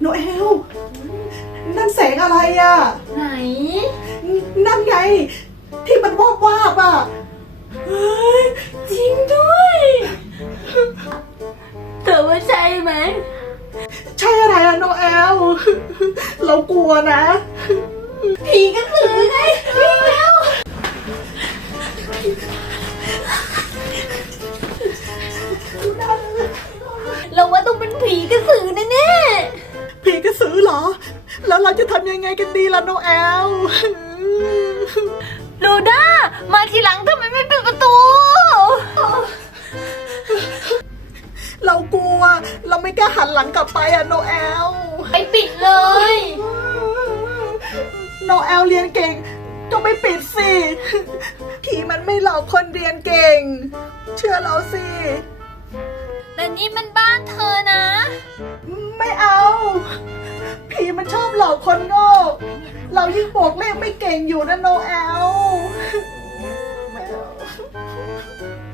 โนเอล นั่นแสงอะไรอะไหนนั่นไง ที่มันวาบวาบอะเฮ้ยจริงด้วย เธอว่าใช่ไหม ใช่อะไรอะโนเอล เรากลัวนะ ผีกระสือไงวิ่งแล้วเราว่าต้องเป็นผีกระสือแน่ผีกระสือ เหรอ แล้วเราจะทำยังไงกันดีล่ะโนเอลๆโลด้ามาทีหลังทำไมไม่ปิดประตู เรากลัว เราไม่กล้าหันหลังกลับไปอะโนเอล ไปปิดเลย โนเอลเรียนเก่ง ก็ไม่ปิดสิผีมันไม่หลอกคนเรียนเก่ง เชื่อเราสิ แต่นี่มันบ้านเธอนะ ไม่เอาผี มันชอบหลอกคนโง่เรายิ่งบวกเลขไม่เก่งอยู่นะโนเอลไม่เอา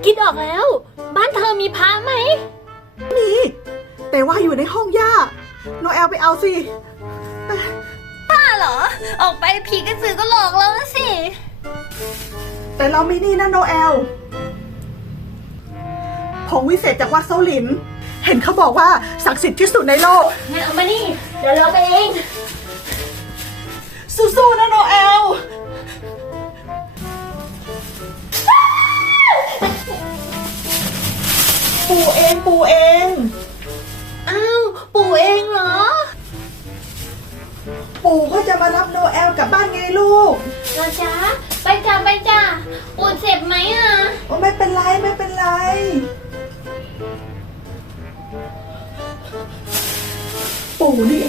คิดออกแล้ว บ้านเธอมีพระไหม มี แต่ว่าอยู่ในห้องย่า โนเอลไปเอาสิบ้าเหรอ ออกไปผีกระสือก็หลอกเราแล้วสิ แต่เรามีนี่นะโนเอลผงวิเศษจากวัดเซาหลิน เห็นเขาบอกว่าศักดิ์สิทธิ์ที่สุดในโลก งั้นเอามานี่ เดี๋ยวเราไปเอง สู้ๆนะโนเอล ปู่เองปู่เอง อ้าว ปู่เองเหรอ ปู่ก็จะมารับโนเอลกลับบ้านไงลูกเราจ้าไปจ้าไปจ้าปู่เจ็บไหมอะ โอ้ไม่เป็นไรไม่เป็นไร ปู่นี่